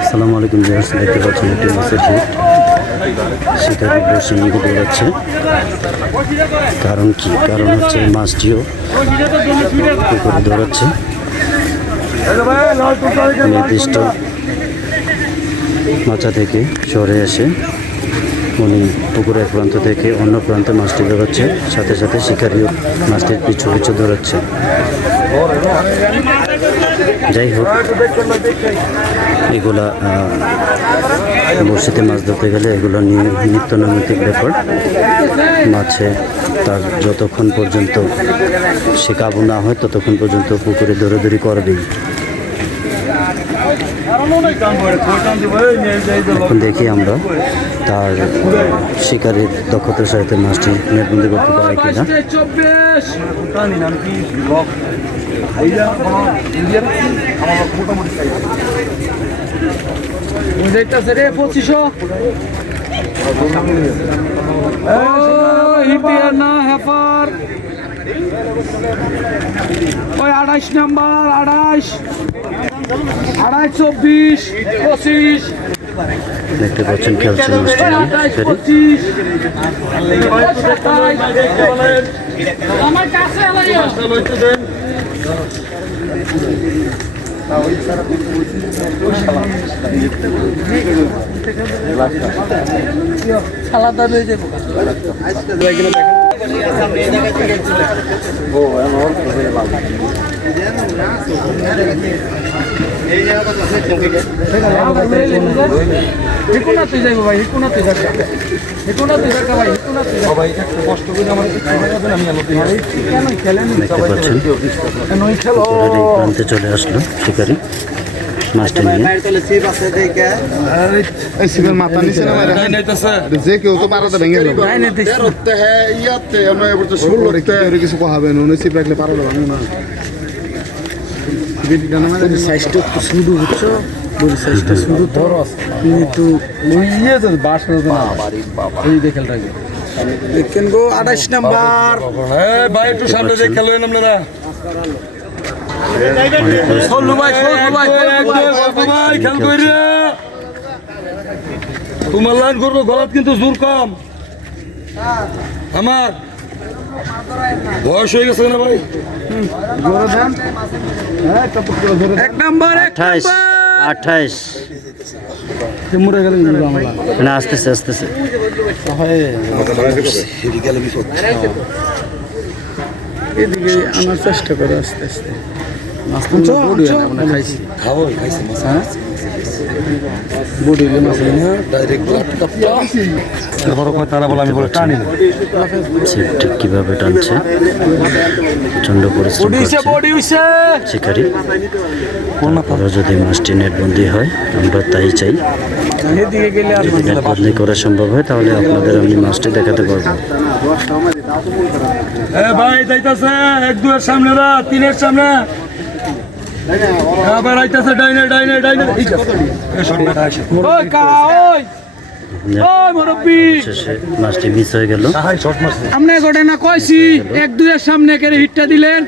আসসালামু আলাইকুম ভিউয়ার্স, দেখতে পাচ্ছেন একটি মাছের হিট শিকারি বসে নিয়ে দৌড়াচ্ছে কারণ কি? কারণ হচ্ছে মাছটিও পুকুরে দৌড়াচ্ছে নির্দিষ্ট মাচা থেকে সরে এসে উনি পুকুরের এক প্রান্ত থেকে অন্য প্রান্তে মাছটি দৌড়াচ্ছে সাথে সাথে শিকারিও মাছটির পিছু পিছু দৌড়াচ্ছে যাই হোক, এগুলা বড়শিতে মাছ ধরতে গেলে এগুলো নিয়ে নিত্য নৈমিত্তিক ব্যাপার। মাছে তার যতক্ষণ পর্যন্ত সে কাবু না হয়, ততক্ষণ পর্যন্ত পুকুরে দৌড়াদৌড়ি করবেই দেখি আমরা তার শিকারের দক্ষতার সাথে মাছটি নেটবন্দি করতে পারে কিনা পঁচিশশো না ওই আড়াইশ নাম্বার আড়াইশ। আড়াইশ চব্বিশ পঁচিশ। দেখতে পাচ্ছেন খেলছে মাছটি নিয়ে আঠাইশ শিকারি পঁচিশ আমার কাছে সালাদা হিকুনাতে যাইবো ভাই হিকুনাতে যাকা হিকুনাতে যাকা ভাই হিকুনাতে যাকা ভাই একটু কষ্ট করে আমার আমি আলো কেন খেলেন খেলো চলে আসলো শিকারি মাছটি নিয়ে। এই সিগের মাথা নিচে না যে কেউ তো পারাতে ভেঙে যাবে। তেরোতে হ্যাঁ ইয়াতে আমরা এবার তো ষোলো রেখে এর কিছু কহাবে না উনি সিপ রাখলে পারাতে ভাঙবো না। বিটিটা না মারা সাইজটা একটু শুরু হচ্ছে বলি সাইজটা শুরু তো। একটু লইয়ে তো বাস না এই দেখেলটাকে দেখেন গো আঠাশ নাম্বার। ভাই একটু সামনে দিয়ে খেলো আপনারা ষোলো ভাই ষোলো ভাই ভাই। খেল করি তোমার লাইন করব গলত কিন্তু জোর কম। আমার বয়স হয়ে গেছে না ভাই? এক নাম্বার আঠাইশ আঠাইশ। মুড়ে গেলে না আসতেছে আসতেছে। এদিকে আনার চেষ্টা করে আস্তে আস্তে। মাছ হয় না আমরা খাইছি। খাব খাইছে মাছ। মাছ হয় না ডাইরেক্ট কথা তারা বলে আমি বলে টানি ছিপটি কীভাবে টানছে পরিশ্রম শিকারি যদি মাছটি নেটবন্দি হয় আমরা তাই চাই যদি নেটবন্দি করা সম্ভব হয় তাহলে আপনাদের আমি মাছটি দেখাতে পারব ভাই যাইতাছে। এক, দুয়ের সামনে তিনের সামনে। আবার আইতাছে ডাইনে ডাইনে ডাইনে। এই যা। এ শট মেটা আসে ওই কা ওই। ওই মুরব্বি। শেষে মাছটি মিস হয়ে গেল। হাই শট মারছে। না কইছি এক দুইয়ের সামনে কেড়ে হিটটা দিলেন।